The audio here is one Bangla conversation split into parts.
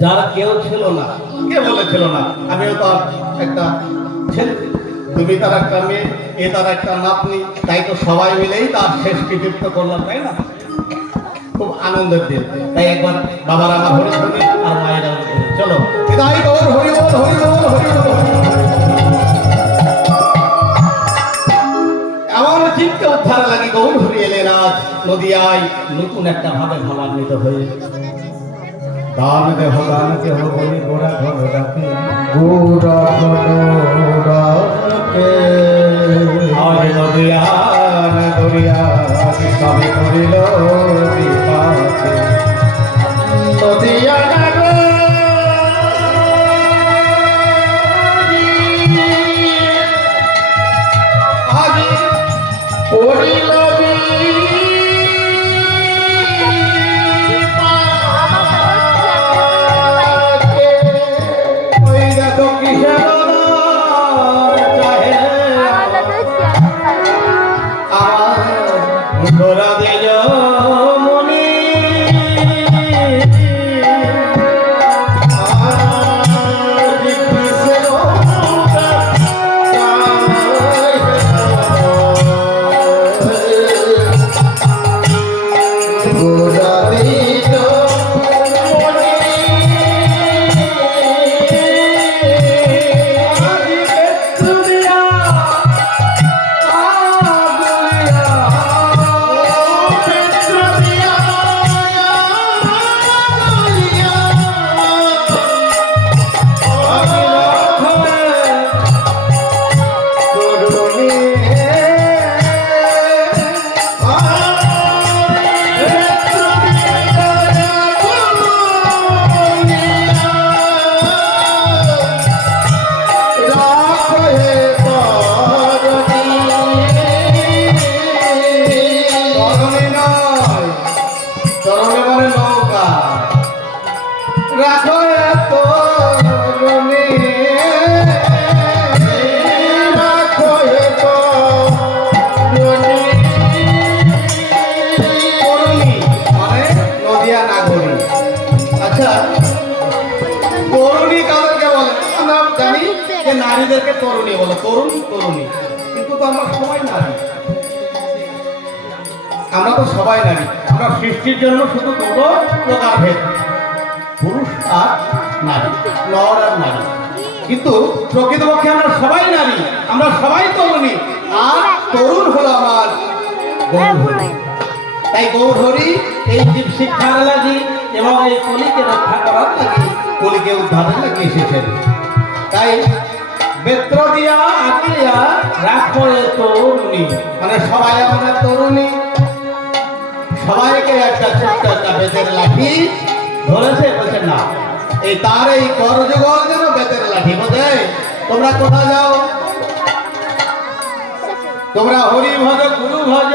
যার কেউ ছিল না, কে বলেছিল না? আমিও তো আর একটা ছেলে। তুমি তার একটা মেয়ে, এ তার একটা নাতনি, তাই তো সবাই মিলেই তার শেষ কৃতিত্ব করলাম, তাই না? খুব আনন্দের দিন। তাই একবার বাবার আমার হরি শুনি আর মায়ের চলো। বিদায় গৌর হরি হরি বল উদ্ধার লাগে গৌর হরি এলেন আজ নদিয়ায় নতুন একটা ভাবে ভাবান্বিত হয়ে। দান দেহ দান দেহ বলি গোড়া ঘর ডাকে গোরা ঘনরাকে আজ নদিয়া নদিয়া করিল নদিয়া যে তরুণী বলে, তরুণ, তরুণী। কিন্তু তো আমরা সবাই নারী। আমরা তো সবাই নারী। আমরা সৃষ্টির জন্য শুধু দুটো প্রকার ভেদ, পুরুষ আর নারী, নর আর নারী। কিন্তু প্রকৃতপক্ষে আমরা সবাই নারী, আমরা সবাই তরুণী, আর তরুণ হলো আমার তাই গৌরহরি এই জীব শিক্ষার লাগি এবং এই কলিকে রক্ষা করার লাগি, কলিকে উদ্ধারের লাগি এসেছেন। তাই বেত্র দিয়া আঁকিয়া রাখো এ তরুণী। মানে সবাই আমরা তরুণী। সবাইকে একটা ছোট্ট একটা বেতের লাঠি ধরেছে, বলছে, না এই তার এই করযুগল যেন বেতের লাঠি বোঝে। তোমরা কোথায় যাও? তোমরা হরি ভজ গুরু ভজ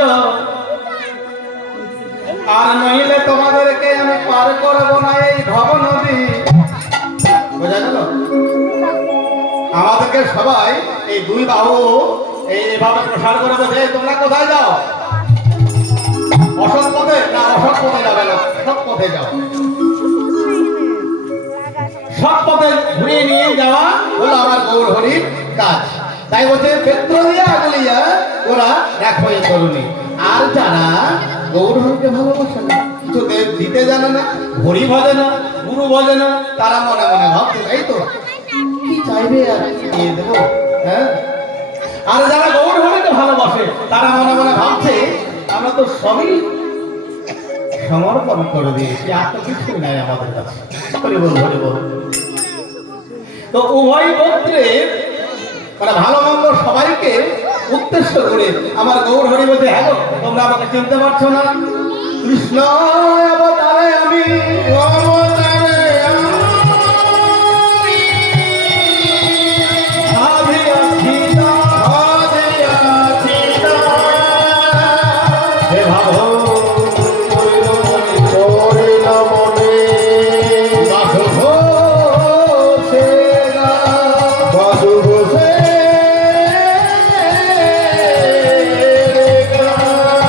আর নইলে তোমাদেরকে আমি পার করব না এই ভব নদী বোঝা গেল? আমাদেরকে সবাই এই দুই বাহু এই এভাবে প্রসার করে "এই তোমরা কোথায় যাও? অসৎ পথে? না, অসৎ পথে যাবে না। সৎ পথে যাও। পথে ঘুরিয়ে নিয়ে যাওয়া আমার গৌর হরির কাজ। তাই বলছে ওরা দেখো এ তরুণী আর গৌর দিতে জানে না ভজে না, গুরু না, তারা মনে মনে ভাবছে, এই তো চাইবে আর দিয়ে দেবো হ্যাঁ? আর যারা গৌর হরিকে ভালোবাসে, তারা মনে মনে ভাবছে, আমরা তো সবই সমর্পণ করে দিয়েছি, আর তো কিছুই নাই আমাদের কাছে। তো উভয় গোত্রের মানে ভালো মন্দ সবাইকে উদ্দেশ্য করে আমার গৌর হরি বলতে হ্যাঁ তোমরা আমাকে চিনতে পারছ না? কৃষ্ণ